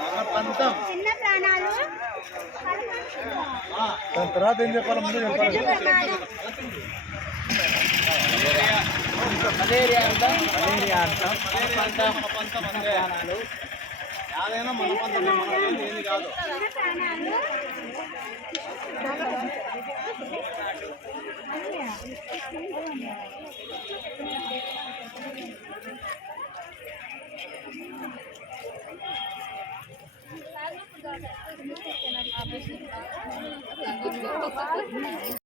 చిన్న ప్రాణాలు? దాని తర్వాత ఏం చెప్పాలి? ముందు చెప్పాలి. చిన్న ప్రమాదం మలేరియా అంటాం. మలేరియా అంటాం. యాదైనా మన పంతమే మనది ఏది కాదు. చిన్న Balik.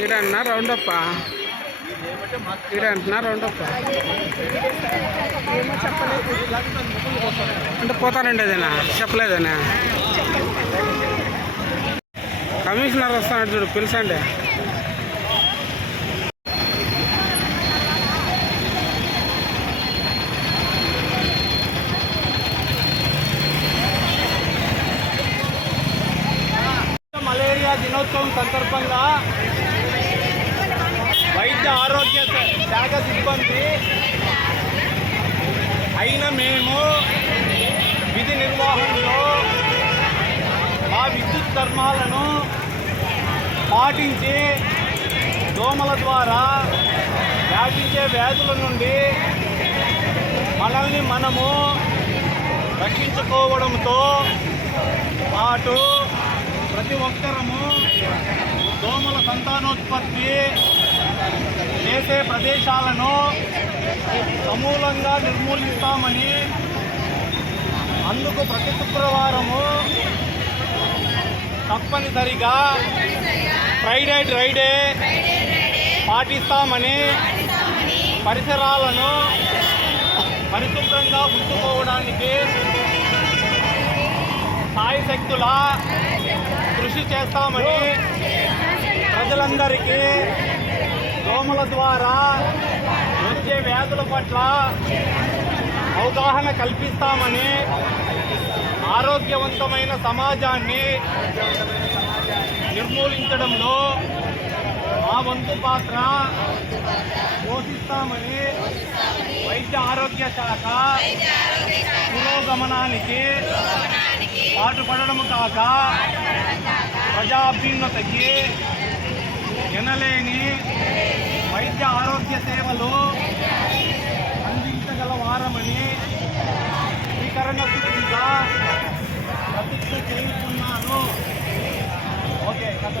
ఈడ అంటున్నా రౌండ్ అప్ప ఈడ అంటున్నా రౌండ్ అప్ప అంటే పోతానండి అదేనా చెప్పలేదనా? కమిషనర్ వస్తానంటే చూడు పిలిచండి. మలేరియా దినోత్సవం సందర్భంగా వైద్య ఆరోగ్య శాఖ సిబ్బంది అయిన మేము విధి నిర్వహణలో మా విద్యుత్ ధర్మాలను పాటించి దోమల ద్వారా వ్యాపించే వ్యాధుల నుండి మనల్ని మనము రక్షించుకోవడంతో పాటు ప్రతి ఒక్కరము దోమల సంతానోత్పత్తి చేసే ప్రదేశాలను సమూలంగా నిర్మూలిస్తామని అందుకు ప్రతి శుక్రవారము తప్పనిసరిగా ఫ్రైడే డ్రైడే పాటిస్తామని పరిసరాలను పరిశుభ్రంగా ఉంచుకోవడానికి సాయి శక్తుల కృషి చేస్తామని ప్రజలందరికీ దోమల ద్వారా వచ్చే వ్యాధుల పట్ల అవగాహన కల్పిస్తామని ఆరోగ్యవంతమైన సమాజాన్ని నిర్మూలించడంలో మా వంతు పాత్ర పోషిస్తామని వైద్య ఆరోగ్య శాఖ పురోగమనానికి పాటుపడడము కాక ప్రజాభ్యున్నతకి ఎనలేని వైద్య ఆరోగ్య సేవలు అందించగల వారమని స్వీకరణ శుద్ధిగా ప్రతిజ్ఞ చేస్తున్నాను ఓకే కథ